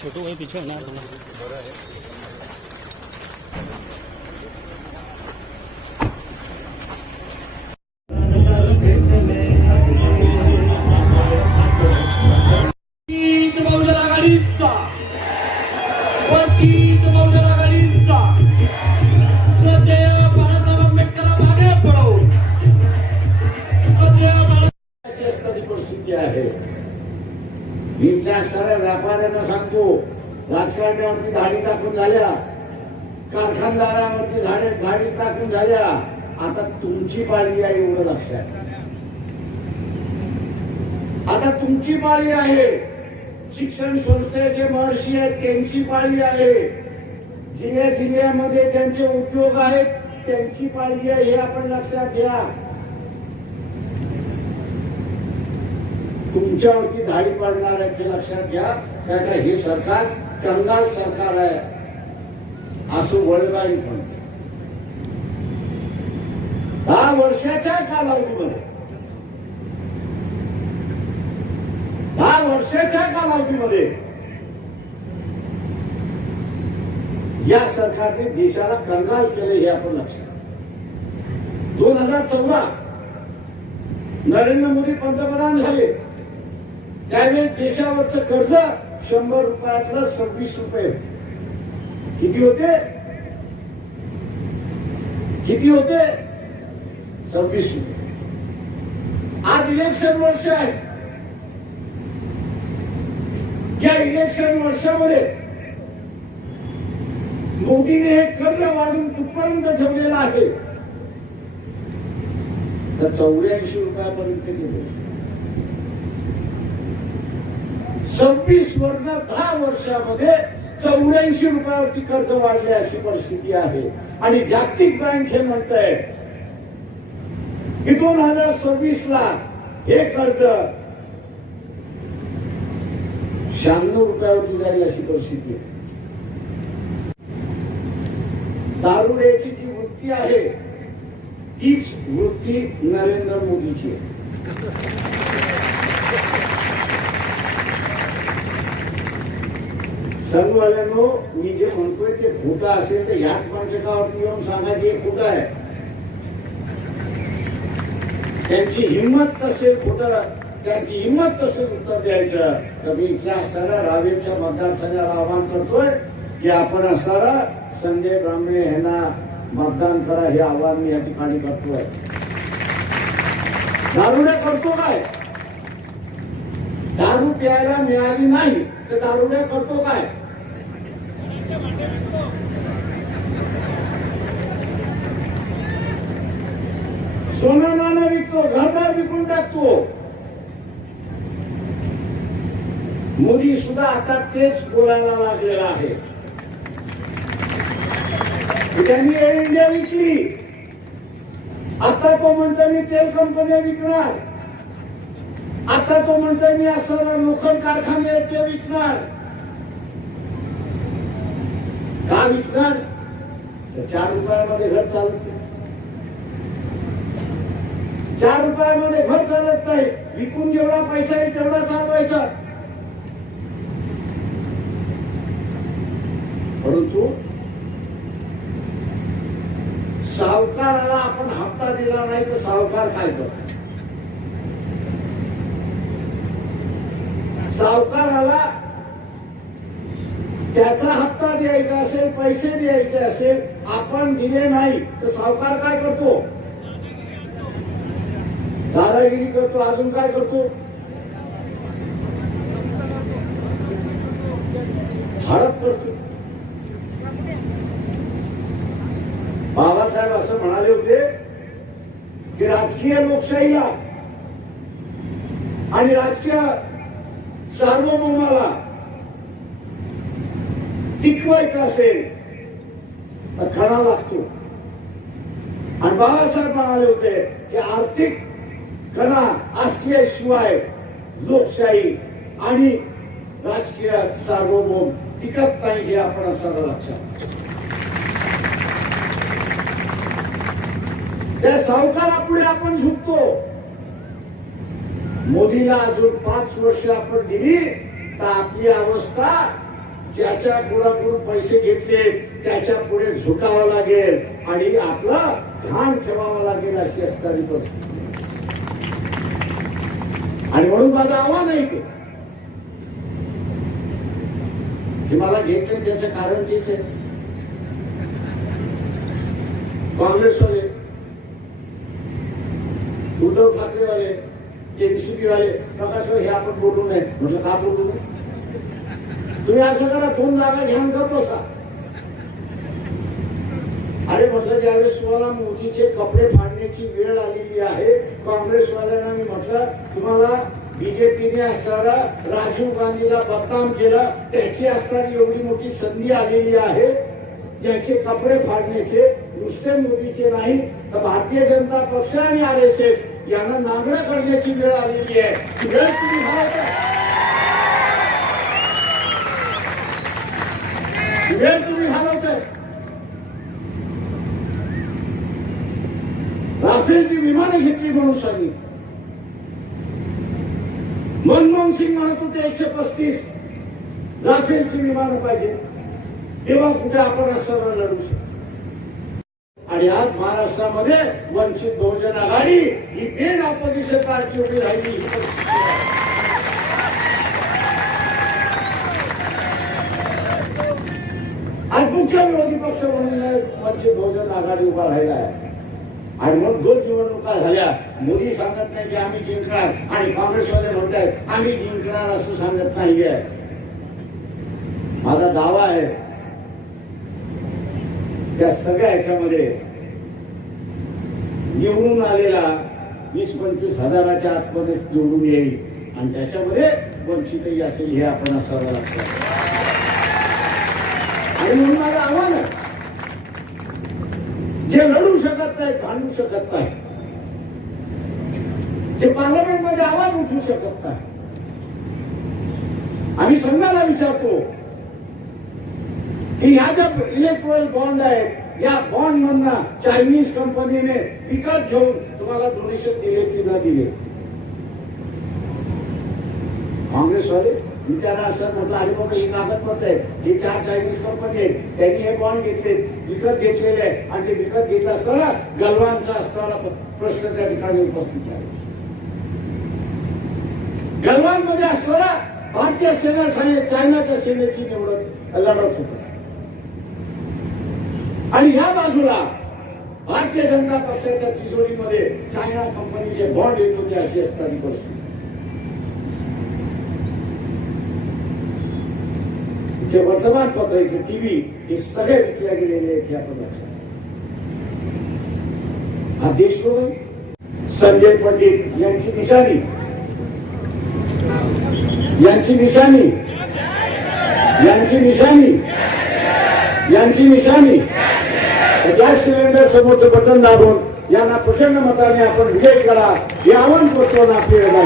छोटू वही पीछे है ना इथल्या सगळ्या व्यापाऱ्यांना सांगतो, राजकारण्यावरती धाडी टाकून झाल्या, कारखानदारावरती धाडी टाकून झाल्या, आता तुमची पाळी आहे एवढं लक्षात. आता तुमची पाळी आहे. शिक्षण संस्थेचे महर्षी आहेत त्यांची पाळी आहे. जिल्ह्यामध्ये ज्यांचे उद्योग आहेत त्यांची पाळी आहे. हे आपण लक्षात घ्या. तुमच्यावरती धाडी पडणार आहे ते लक्षात घ्या. काय हे सरकार कंगाल सरकार आहे असं वळगाई पण 10 वर्षाच्या कालावधीमध्ये 10 वर्षाच्या कालावधीमध्ये या सरकारने देशाला कंगाल केले हे आपण लक्षात. 2014 नरेंद्र मोदी पंतप्रधान झाले त्यावेळेस देशावरचं कर्ज 100 रुपयातलं 26 रुपये. किती होते? 26 रुपये. आज इलेक्शन वर्ष आहे. या इलेक्शन वर्षामध्ये मोदीने हे कर्ज वाढून कुठपर्यंत ठेवलेलं आहे तर 84 रुपयापर्यंत गेले. 26 वरनं 10 वर्षामध्ये 84 रुपयावरती कर्ज वाढले अशी परिस्थिती आहे. आणि जागतिक बँक हे म्हणत आहे की 2026 ला हे कर्ज 96 रुपयावरती जाईल अशी परिस्थिती आहे. दारुड्याची जी वृत्ती आहे तीच वृत्ती नरेंद्र मोदीची आहे. संघवाल्यांनो, मी जे म्हणतोय ते खोटं असेल तर ह्याच माणसावरती येऊन सांगा की हे खोटं आहे. त्यांची हिंमत नसेल खोटं, त्यांची हिंमत नसेल उत्तर द्यायचं तर मी इथल्या सगळ्या रावेरच्या मतदारसंघाला आवाहन करतोय की आपण असणारा संजय ब्राह्मणे यांना मतदान करा हे आवाहन मी या ठिकाणी करतोय. दारुड्या करतो काय? दारू प्यायला मिळाली नाही तर दारुड्या करतो काय? सोनं नाणं विकतो, घरदार विकून टाकतो. मोदी सुद्धा आता तेच बोलायला लागलेला आहे. त्यांनी एअर इंडिया विकली, आता तो म्हणतो मी तेल कंपन्या विकणार, आता तो म्हणतो मी असणारा लोखंड कारखाने ते विकणार. का विकणार? तर 4 रुपयामध्ये घर चालत नाही. 4 रुपयामध्ये घर चालत नाही. विकून जेवढा पैसा आहे तेवढा चालवायचा. परंतु सावकाराला आपण हप्ता दिला नाही तर सावकार काय करतो? सावकाराला त्याचा हप्ता द्यायचा असेल, पैसे द्यायचे असेल, आपण दिले नाही तर सावकार काय करतो? दादागिरी करतो. अजून काय करतो? हडप करतो. बाबासाहेब असं म्हणाले होते की राजकीय लोकशाहीला आणि राजकीय सार्वभौमाला टिकवायचं असेल तर खरा लागतो. आणि बाबासाहेब म्हणाले होते की आर्थिक कणा असल्याशिवाय लोकशाही आणि राजकीय सार्वभौम टिकत नाही हे आपण असं लक्षात. त्या सावकारापुढे आपण झुकतो. मोदीला अजून 5 वर्ष आपण दिली तर आपली अवस्था ज्याच्या कुणाकडून पैसे घेतले त्याच्या पुढे झुकावं लागेल आणि आपला घाण ठेवावा लागेल अशी असणारी परिस्थिती. आणि म्हणून माझं आव्हान आहे की मला घेतलं त्याचं कारण तेच आहे. काँग्रेसवाले, उद्धव ठाकरेवाले, एनसीपीवाले प्रकाशवाले हे आपण बोलू नये. म्हटलं का बोलू नये? तुम्ही असं करा, 2 जागा घेऊन गप बसा. अरे म्हटलं ज्यावेळेस तुम्हाला मोदीचे कपडे फाडण्याची वेळ आलेली आहे, काँग्रेसवाल्यांना मी म्हटलं तुम्हाला बीजेपीने असणारा राजीव गांधीला बदनाम केला, त्याची असणारी एवढी मोठी संधी आलेली आहे, ज्याचे कपडे फाडण्याचे नुसते मोदीचे नाही तर भारतीय जनता पक्ष आणि RSS यांना नांगरं करण्याची वेळ आलेली आहे. वेळ तुम्ही घालवताय, वेळ तुम्ही घालवताय. राफेलची विमानं घेतली म्हणून सांगितलं. मनमोहन सिंग म्हणत होते 135 राफेलची विमानं पाहिजे, तेव्हा कुठे आपण असं लढू शकतो. आणि आज महाराष्ट्रामध्ये वंचित बहुजन आघाडी ही मेन ऑपोजिशन पार्टी उभी राहिली. आज मुख्य विरोधी पक्ष म्हणून वंचित बहुजन आघाडी उभा राहिला आहे. आणि मग 2 निवडणुका झाल्या, मोदी सांगत नाही की आम्ही जिंकणार आणि काँग्रेसवाले म्हणतात आम्ही जिंकणार असं सांगत नाहीये. माझा दावा आहे त्या सगळ्या ह्याच्यामध्ये निवडून आलेला 20-25 हजाराच्या आतमध्ये निवडून येईल आणि त्याच्यामध्ये वंचितही असेल हे आपण असावं लागतं. आणि म्हणून माझं आव्हान आहे, जे लढू शकत नाहीत, भांडू शकत नाही, जे पार्लमेंटमध्ये आवाज उठवू शकत नाही, आम्ही संघाला विचारतो की ह्या ज्या इलेक्ट्रोल बॉन्ड आहेत या बॉन्ड मधनं चायनीज कंपनीने विकत घेऊन तुम्हाला डोनेशन दिले की न दिले. काँग्रेसवाले मी त्यांना असं म्हटलं अरे बाबा ही कागदपत्र आहे, हे 4 चायनीज कंपनी आहेत, त्यांनी हे बॉन्ड घेतले, विकत घेतलेले आहे आणि ते विकत घेत असताना गलवानचा असणारा प्रश्न त्या ठिकाणी उपस्थित आहे. गलवान मध्ये असणारा भारतीय सेना चायनाच्या सेनेची लढत होती आणि या बाजूला भारतीय जनता पक्षाच्या तिजोरीमध्ये चायना कंपनीचे बॉन्ड येत होते अशी असणारी परिस्थिती. जे वर्तमानपत्र टीव्ही हे सगळे विकल्या गेलेले आहेत हे आपण लक्षात. हा देश सोडून संजय पंडित यांची निशाणी यांची निशाणी यांची निशाणी यांची निशाणी गॅस सिलेंडर समोरचं बटन दाबून यांना प्रचंड मताने आपण विजयी करा हे आवाहन करतो ना आपल्याला.